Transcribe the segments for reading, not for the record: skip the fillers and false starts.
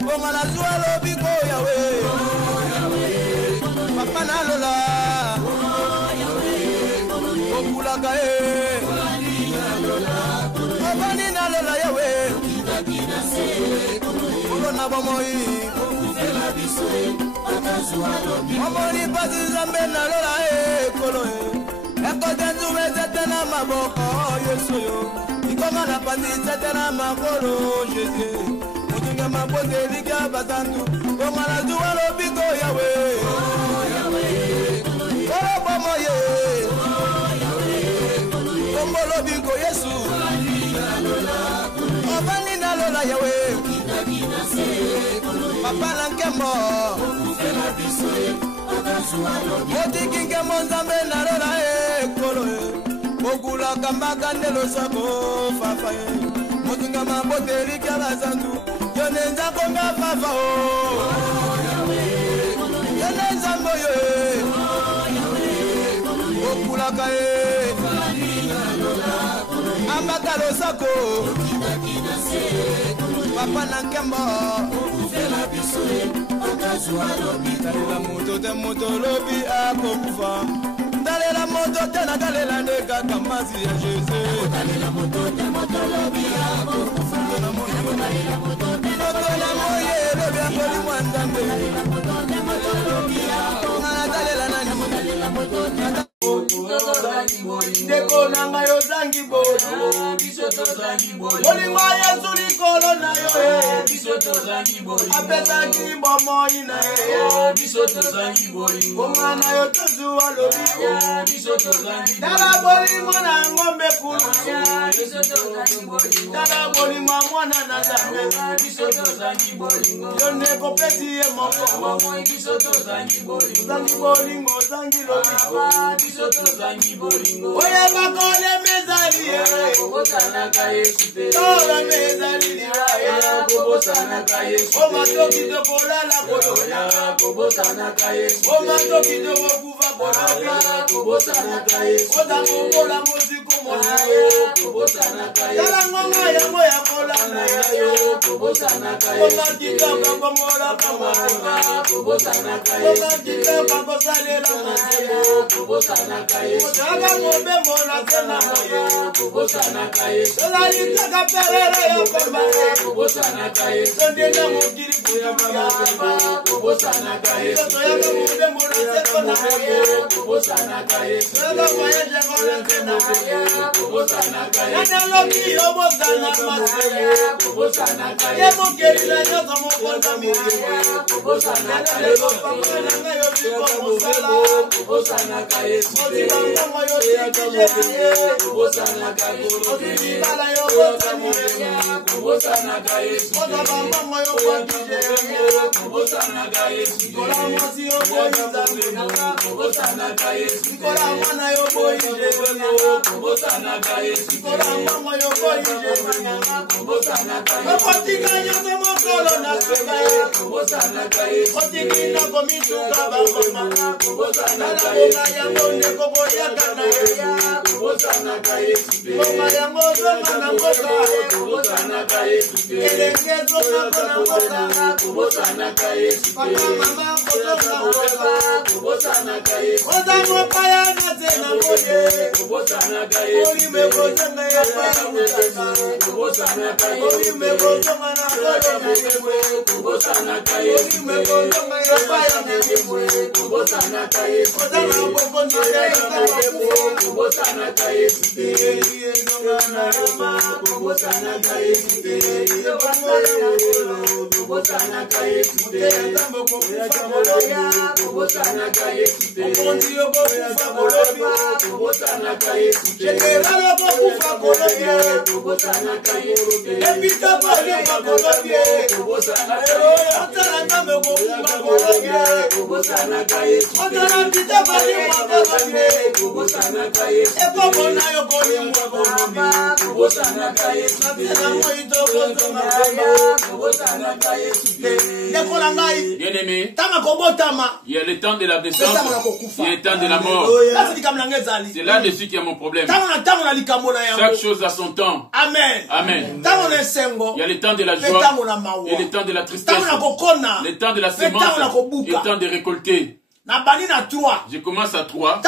Bongala zualo biko yawe, papa na lola, okula kae, obani na lola yawe, olona bomoi, omoni pasi zambe na lola kolo ekote nzume zetena maboko Yesu yo, ikoma na pasi zetena makolo Jésus. Mabote lika batandu Bongala zuwalo biko yawe Kolo bomo ye Kombolo biko Yesu Obani na lola yawe Papa lankembo Moti kinke monzambe na lola kolo Okula kambaka ndelo sako fafaye Motunga mabote lika batandu Yonenza konga papa o Yonenza moyo Okula kae Ambakalo sako Papa nankembo Dalela moto te moto lobi akokufa Dalela moto te na dalela neka kamazi ya Jésus Dalela moto te moto lobi akokufa Dalela moto Deko nanga yo zangi bodo bisoto zangi bodo Olima ya zuri kolo na yo bisoto zangi bodo Apeta ki bomo ina bisoto zangi bodo Omana yo tozu alobi bisoto zangi bodo Dala boli mwana ngombe kulu bisoto zangi bodo Dala boli mwana na zangi bisoto zangi bodo Yone kopeti ye moko bisoto zangi bodo Zangi bolingo zangi lobi bisoto zangi bolingo Oya bakole mezali Kobosana ka Yesu te Ola mezali Kobosana ka Yesu te Oma toki to kolala koloya Kobosana ka Yesu te Oma toki to wakuva koloya Kobosana ka Yesu te Oda kukola moziko monayo Kobosana ka Yesu te Tala ngonga ya moya kolana yo Kobosana ka Yesu te Oma tika kakomola kamaranga Kobosana ka Yesu te Oma tika kakosalela maseyo Kobosana ka Yesu te Oda ngombe mona tena moyo Kobosana ka Yesu te Ola litaka perere yo kambare Kobosana ka Yesu te Ndena mukiri kuya mama Kobosana ka Yesu te Oya ngombe mona tena moyo Kobosana ka Yesu te Ola kwaya jengole tena moyo Kobosana ka Yesu te Yana loki obosana maseyo Kobosana ka Yesu te Yemo keri la nyoto mokonda miye Kobosana ka Yesu te Kobosana ka Yesu te Kobosana ka Yesu te Kobosana ka Yesu Kobosana ka Yesu Kobosana ka Yesu Kobosana ka Yesu Kobosana ka Yesu Kobosana ka Evita Bien-aimé, il y a le temps de la naissance, il y a le temps de la mort. C'est là-dessus qu'il y a mon problème. Chaque chose a son temps. Amen. Amen. Il y a le temps de la joie et le temps de la tristesse. Le temps de la semence et le temps de récolter. Je commence à 3.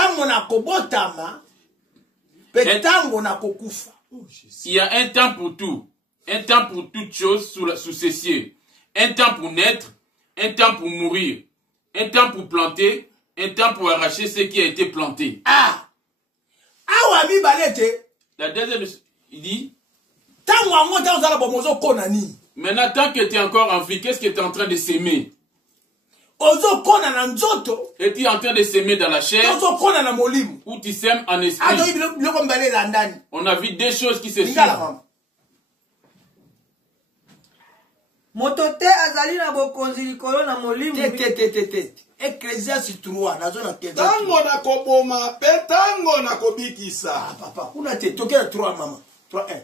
Il y a un temps pour tout. Un temps pour toute chose sous ces cieux. Un temps pour naître, un temps pour mourir, un temps pour planter, un temps pour arracher ce qui a été planté. Ah! La deuxième, il dit, maintenant, tant que tu es encore en vie, qu'est-ce que tu es en train de s'aimer? Et tu es en train de s'aimer dans la chair ou tu s'aimes en esprit? On a vu deux choses qui se suivent. Motote azali na bokonzi likolo na molimo. Ecclésiaste 3 nazona keza. Tango na koboma pe tango na kobikisa. Papa kuna te tokela 3 mama. 3-1.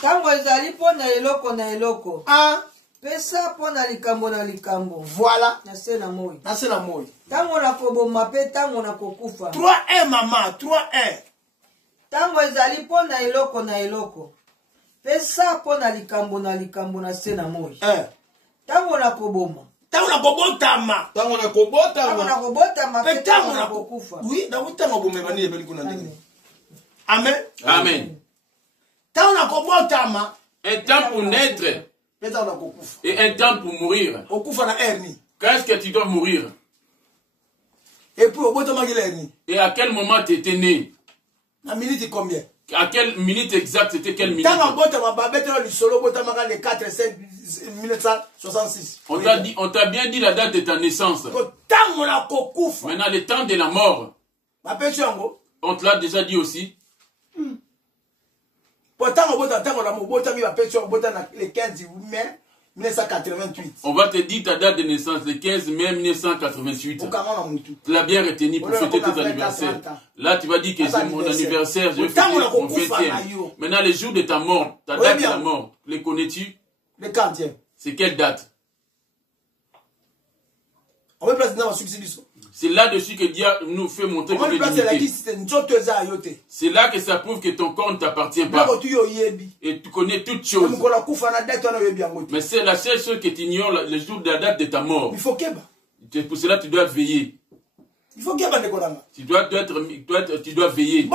Tango ezali pona eloko na eloko. Ah, pesa pona likambo na likambo. Voilà. Na se na moi. Na se na moi. Tango na koboma pe tango na kokufa. 3-1 mama, 3-1. Tango ezali pona eloko na eloko. Pesa pona likambo na se na moi. Tango na koboma. Tango na kobotama. Tango na kobotama. Tango na kobotama pe tango na kokufa. Oui, na utama bomebani ebeli kuna ndenge. Amen. Amen. Tango na kobotama. Un temps pour naître et un temps pour mourir. Quand est-ce que tu dois mourir? Et à quel moment tu étais né? À minute combien? À quelle minute exacte? C'était quelle minute? On t'a bien dit la date de ta naissance. Maintenant, le temps de la mort. On te l'a déjà dit aussi. On va te dire ta date de naissance, le 15 mai 1988. Tu l'as bien retenu pour fêter ton anniversaire. Là, tu vas dire que c'est mon anniversaire, je vais fêter mon 20e. Maintenant, le jour de ta mort, ta date de la mort, les connais-tu? Le 40e. C'est quelle date? C'est là-dessus que Dieu nous fait montrer que l'unité. C'est là que ça prouve que ton corps ne t'appartient pas. Et tu connais toutes choses. Mais c'est la seule chose que tu ignores le jour de la date de ta mort. C'est pour cela que tu dois veiller. Tu dois veiller.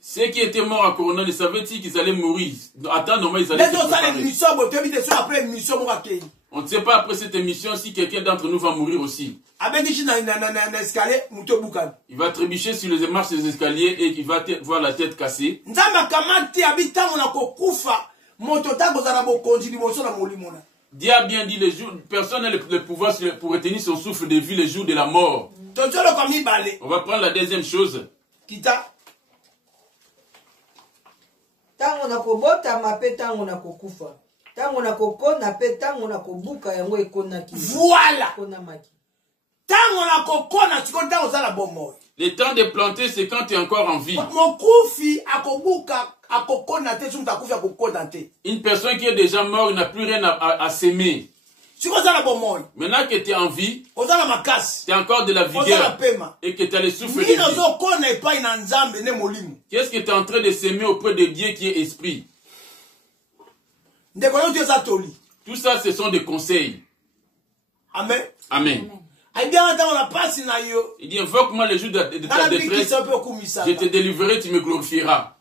Ceux qui étaient morts à Corona ne savaient-ils qu'ils allaient mourir? Attends, normalement, ils allaient se préparer. On ne sait pas après cette émission si quelqu'un d'entre nous va mourir aussi. Il va trébucher sur les marches des escaliers et il va voir la tête cassée. Dieu a bien dit, personne n'a le pouvoir pour retenir son souffle de vie le jour de la mort. On va prendre la deuxième chose. Voilà. Le temps de planter, c'est quand tu es encore en vie. Une personne qui est déjà morte n'a plus rien à s'aimer. Maintenant que tu es en vie, tu as encore de la vigueur et que tu as le souffle de vie. Qu'est-ce que tu es en train de s'aimer auprès de Dieu qui est esprit? Tout ça, ce sont des conseils. Amen. Amen. Il dit, invoque-moi le jour de ta détresse, je te délivrerai, tu me glorifieras.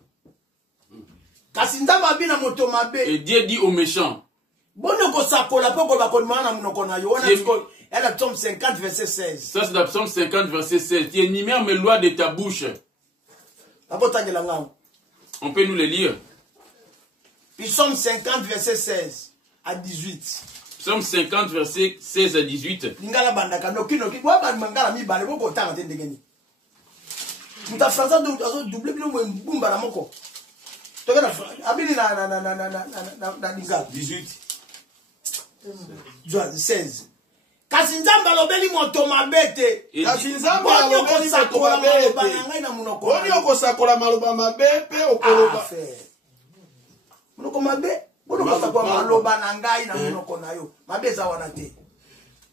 Et Dieu dit aux méchants, ça c'est la Psaume 50, verset 16. Tu énumères mes lois de ta bouche. On peut nous les lire. Psaume 50, verset 16 à 18. Psaume 50, verset 16 à 18. 16. Kasi nzambe alobeli moto mabe te. Kasi nzambe alobeli moto mabe te. Boni okosakola maloba mabe pe okoloba. Monoko mabe, boni okosakola maloba na ngai na monoko na yo. Mabe eza wana te.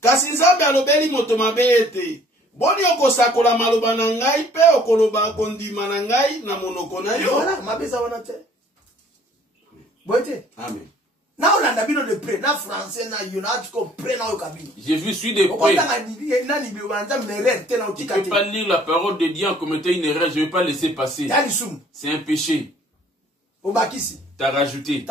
Kasi nzambe alobeli moto mabe te. Boni okosakola maloba na ngai pe okoloba kondima na ngai na monoko na yo. Voilà, mabe eza wana te. Boite. Amen. Je vous suis de près. Je ne peux pas lire la parole de Dieu en commettant une erreur. Je ne vais pas laisser passer. C'est un péché. Tu as rajouté.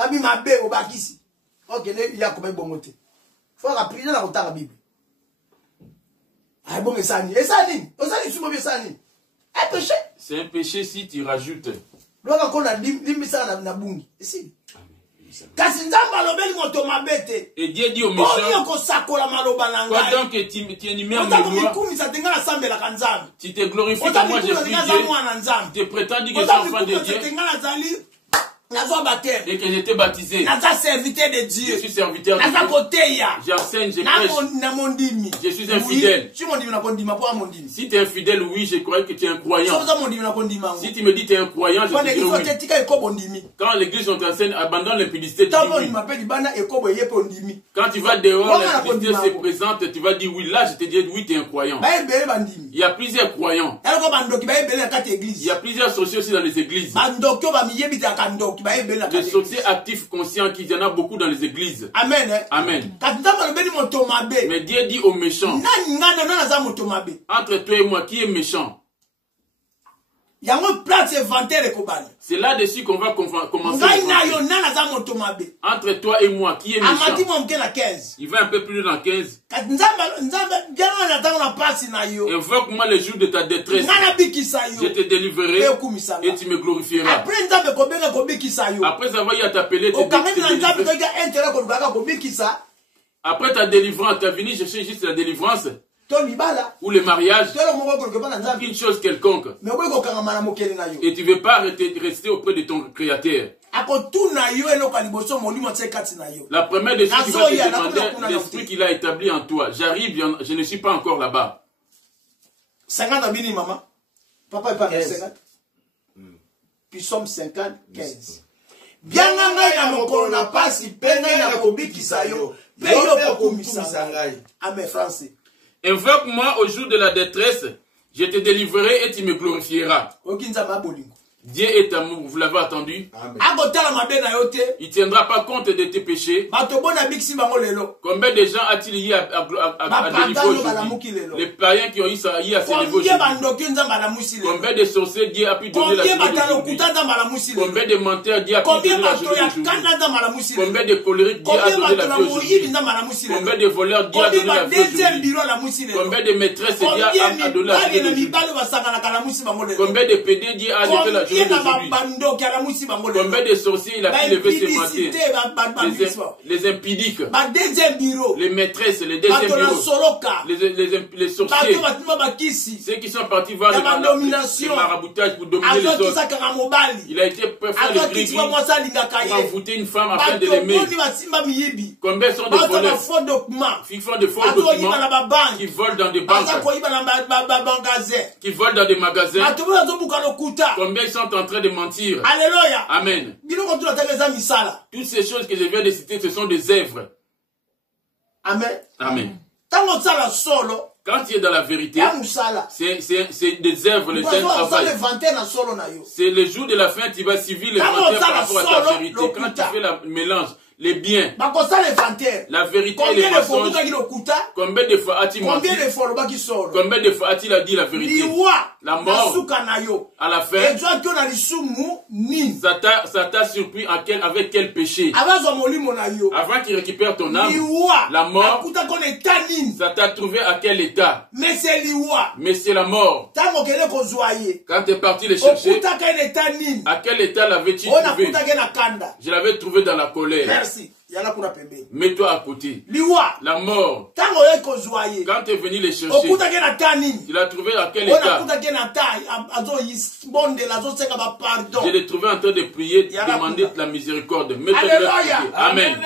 C'est un péché si tu rajoutes. Et Dieu dit aux méchants, quoi donc que tu énumères mes lois, tu te glorifies que moi je prie Dieu, tu te prétends dire que je suis enfant de Dieu, et que j'étais baptisé. Je suis serviteur de Dieu. J'enseigne, je prêche. Je suis infidèle. Si tu es infidèle, oui, je crois que tu es un croyant. Si tu me dis que tu es un croyant, je te dis oui. Quand l'église t'enseigne, abandonne l'impudicité, tu dis oui. Quand tu vas dehors, l'impudicité se présente, tu vas dire oui. Là, je te dis oui, tu es un croyant. Il y a plusieurs croyants. Il y a plusieurs sorciers aussi dans les églises. Les sorciers actifs conscients qu'il y en a beaucoup dans les églises. Amen. Amen. Mais Dieu dit aux méchants, entre toi et moi, qui est méchant? C'est là-dessus qu'on va commencer. Entre toi et moi, qui est méchant? Il va un peu plus dans 15. Invoque-moi le jour de ta détresse. Je te délivrerai et tu me glorifieras. Après avoir eu à t'appeler, après ta délivrance, tu as venu chercher juste la délivrance. Ou le mariage, une chose quelconque. Et tu ne veux pas rester auprès de ton Créateur. La première des choses qui va te demander, l'esprit qu'il a établi en toi. J'arrive, je ne suis pas encore là-bas. 50 abini maman. Papa est pas 50. Puis somme 50, 15. Bien na mokolo na pasi pena na kobikisa yo. Peyo pokumisa ngai. Amen français. Invoque-moi au jour de la détresse, je te délivrerai et tu me glorifieras. Dieu est amour, vous l'avez entendu. Il ne tiendra pas compte de tes péchés. Combien de gens a-t-il eu à délivrer aujourd'hui? Les païens qui ont eu à s'élever aujourd'hui. Combien de sorciers Dieu a pu donner la journée aujourd'hui? Combien de menteurs Dieu a pu donner la journée aujourd'hui? Combien de colériques Dieu a donné la vie aujourd'hui? Combien de voleurs Dieu a donné la vie aujourd'hui? Combien de maîtresses Dieu a donné la vie aujourd'hui? Combien de pédés Dieu a levé la journée? Combien de sorciers il a pu lever ce matin? Les impudiques, les maîtresses, les deuxièmes bureaux, les sorciers, ceux qui sont partis voir le maraboutage pour dominer les autres. Il a été faire le gris pour envoûter une femme afin de l'aimer. Combien sont des voleurs qui font de faux documents, qui volent dans des banques, qui volent dans des magasins? Combien ils sont en train de mentir? Alléluia. Amen. Toutes ces choses que je viens de citer, ce sont des œuvres. Amen. Amen. Quand tu es dans la vérité, c'est des œuvres, les œuvres travail. C'est le jour de la fin, tu vas suivre les inventaires par rapport à ta vérité. Quand tu fais le mélange, les biens, la vérité et les mensonges. Combien de fois a-t-il menti? Combien de fois a-t-il dit la vérité? La mort, à la fin, ça t'a surpris avec quel péché? Avant qu'il récupère ton âme, la mort, ça t'a trouvé à quel état? Mais c'est la mort. Quand tu es parti le chercher, à quel état l'avais-tu trouvé? Je l'avais trouvé dans la colère. Mets-toi à côté. La mort. Quand tu es venu les chercher, tu l'as trouvé à quel état? Je l'ai trouvé en train de prier, de demander de la miséricorde. Amen.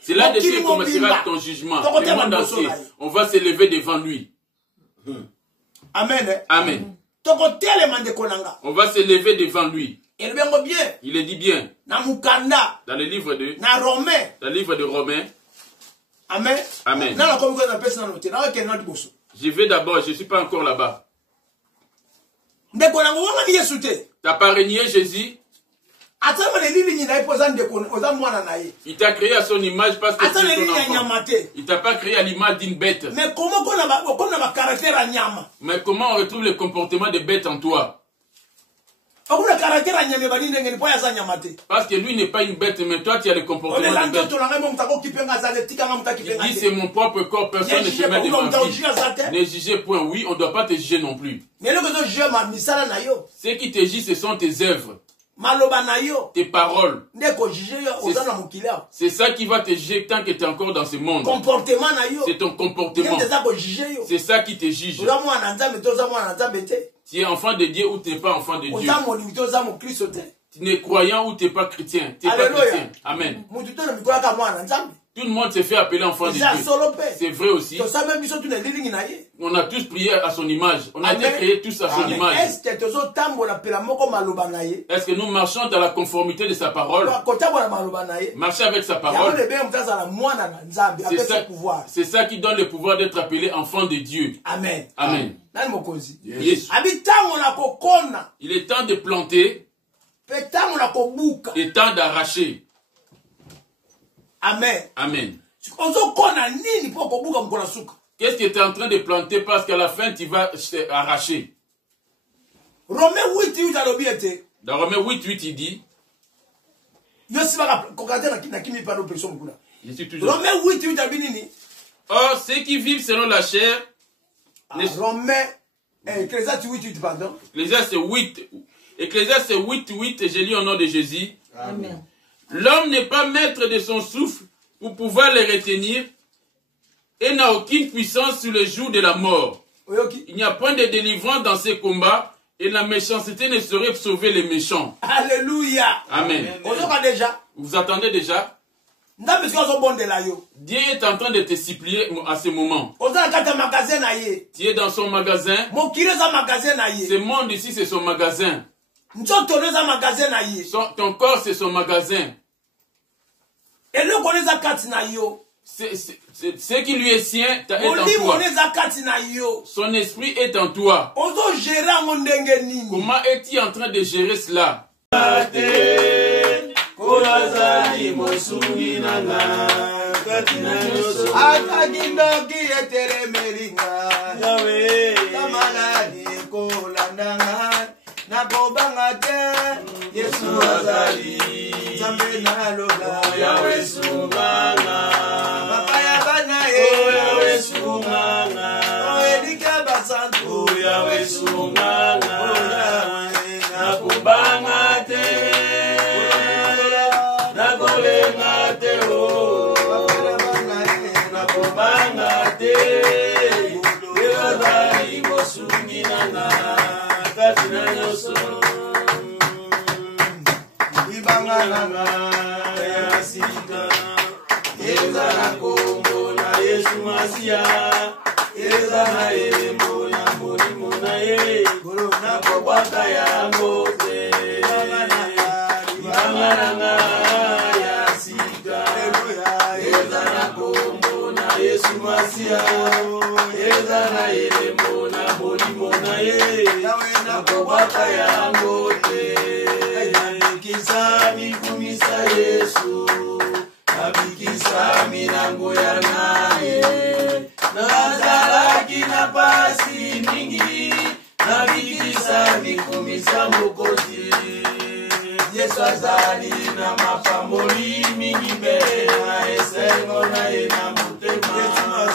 C'est là dessus que commencera ton jugement. Le monde entier, on va se lever devant lui. Amen. Amen. On va se lever devant lui. Il le dit bien. Dans le livre de Romains. Amen. Amen. Je vais d'abord, je ne suis pas encore là-bas. Tu n'as pas régné Jésus. Il t'a créé à son image parce que c'est ton enfant. Il t'a pas créé à l'image d'une bête. Mais comment on retrouve le comportement de bête en toi? Parce que lui n'est pas une bête, mais toi tu as le comportement de bête. Il dit c'est mon propre corps, personne ne se met devant lui. Ne jugez point, oui, on ne doit pas te juger non plus. Ce qui te juge, ce sont tes œuvres. Tes paroles. C'est ça qui va te juger tant que tu es encore dans ce monde. C'est ton comportement. C'est ça qui te juge. Tu es enfant de Dieu ou tu n'es pas enfant de Dieu. Tu n'es croyant ou tu n'es pas chrétien. Tu n'es pas chrétien. Amen. Tout le monde se fait appeler enfant de Dieu. C'est vrai aussi. On a tous prié à son image. On a été créés tous à son image. Est-ce que nous marchons dans la conformité de sa parole? Marcher avec sa parole. C'est ça qui donne le pouvoir d'être appelé enfant de Dieu. Amen. Amen. Yes. Il est temps de planter et temps d'arracher. Amen. Amen. Qu'est-ce que tu es en train de planter parce qu'à la fin tu vas arracher? Dans Romains 8:8 il dit. Or, ceux qui vivent selon la chair. Ecclésiaste 8:8, pardon. Ecclésiaste 8:8, je lis au nom de Jésus. Amen. L'homme n'est pas maître de son souffle pour pouvoir le retenir et n'a aucune puissance sur le jour de la mort. Il n'y a point de délivrance dans ces combats et la méchanceté ne saurait sauver les méchants. Alléluia. Amen. Vous attendez déjà? Dieu est en train de te supplier à ce moment. Tu es dans son magasin. Ce monde ici, c'est son magasin. Ton corps, c'est son magasin. Ce qui lui est sien est en toi. Son esprit est en toi. Comment es-tu en train de gérer cela? Yesu azali Zambe nalola Yawe sunganga Papa ya bana Yawe sunganga Edika basantu Yawe sunganga Nakubanga te Nakolenga te Nakubanga te Yesu azali Mosunginanga Katina nyoso Ibangalanga yasika Ezana kombo na Yesu Masia Ezana embo na molimo na ye Na kobaka ya ngote Ibangalanga yasika Ezana kombo na Yesu Masia Ezana embo na molimo na ye Na kobaka ya ngote Abikisami kumisa Yesu Abikisami nango ya naye Nazalaki na pasi mingi Abikisami kumisa mokozi Yesu azali na mapamboli mingi mbele na esengo na ye na motema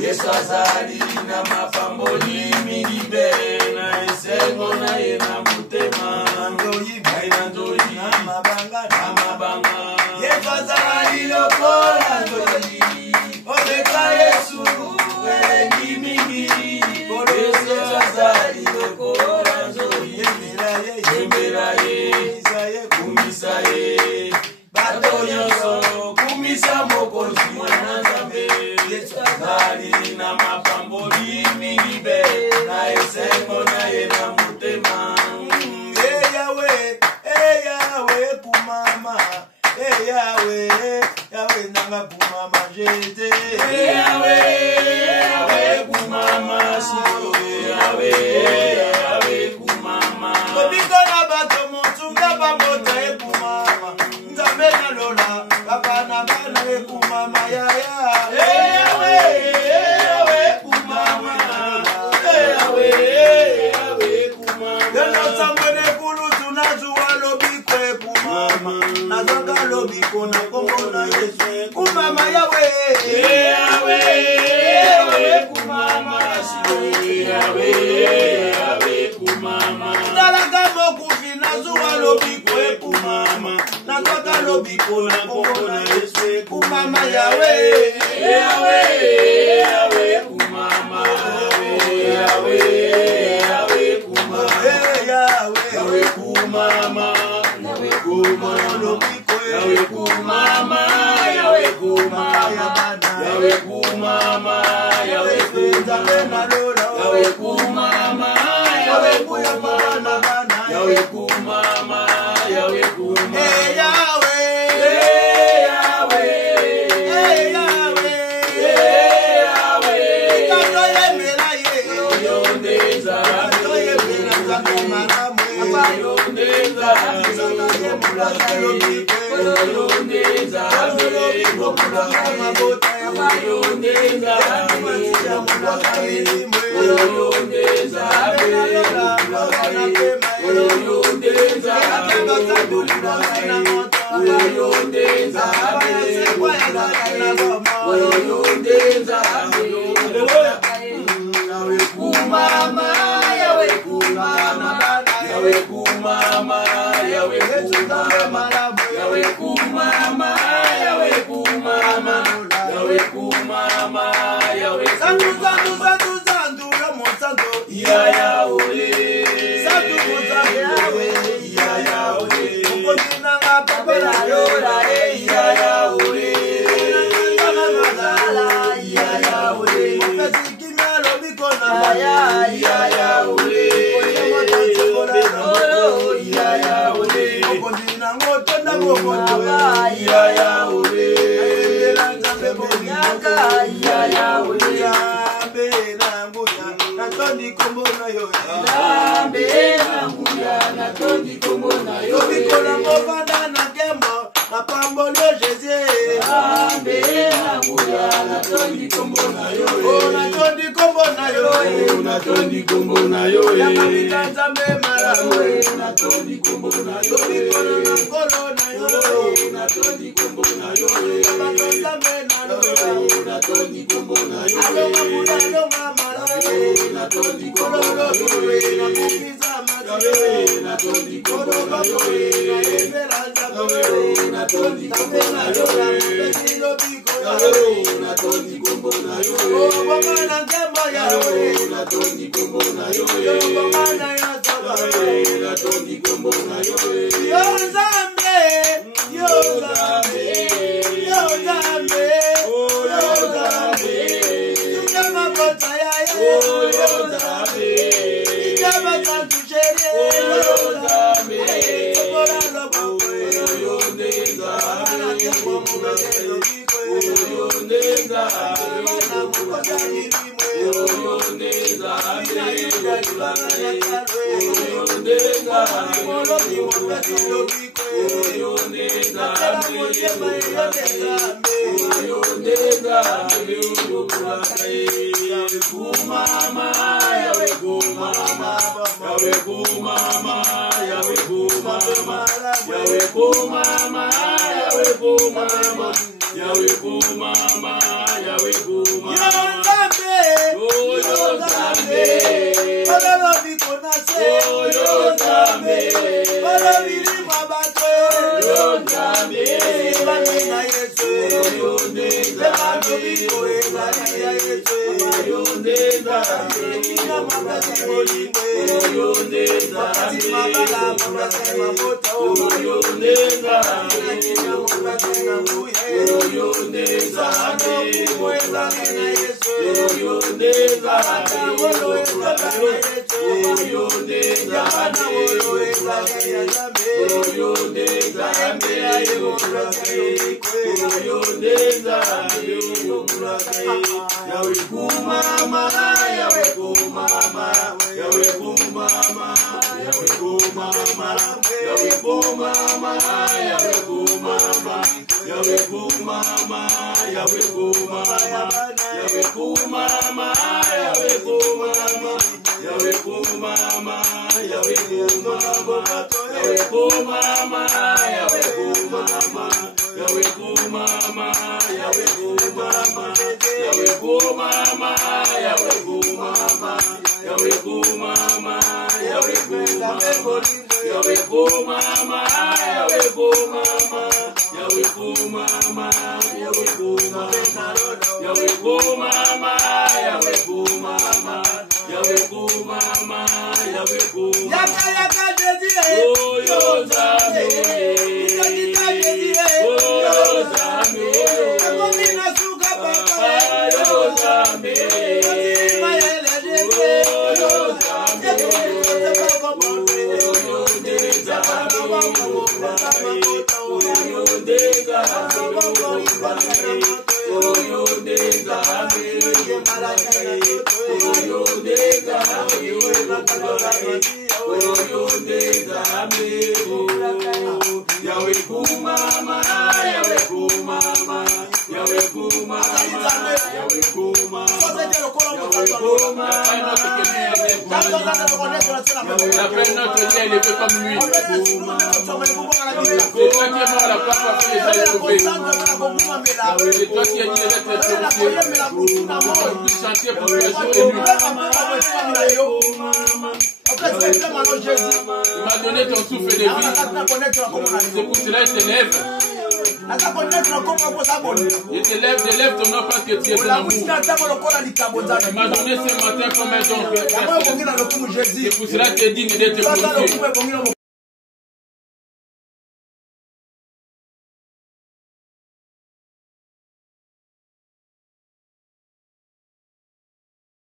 Yesu azali na mapamboli mingi mbele na esengo na ye na motema Mabanga ezali lokola nzoli oleka Yesu elengi mingi Yesu ezali lokola nzoli yembela ye kumisa ye bato nyonso kumisa mokonzi mwana Nzambe Yesu azali na mapamboli mingi be na esengo na ye na motema Yahweh kumama Yahweh nanga kumama jete Yahweh kumama sio Yahweh kumama Kobiko na bato motunga bamota kumama Nzambe na lola papa na bana kumama Yahweh kumama Yahweh kumama Deno sambene kulu tunajua lobiko kumama Nazanga lobiko na kombo na Yesu kumama Yahweh kumama Yahweh kumama Dalaga mokufi nazua lobiko kumama Nazanga lobiko na kombo na Yesu kumama Yahweh kumama Yahweh kumama Yahweh kumama Yahweh kumama Yahweh kumama Yahweh kumama Yahweh kumama Yahweh kumama Yahweh kumama Yahweh kumama Yahweh kumama Yo m'a donné ton souffle de vie. C'est pour cela que je te lève. Je te lève ton nom parce que tu es ton amour. Tu m'as donné ce matin comme un don. C'est pour cela que tu es digne d'être glorifié.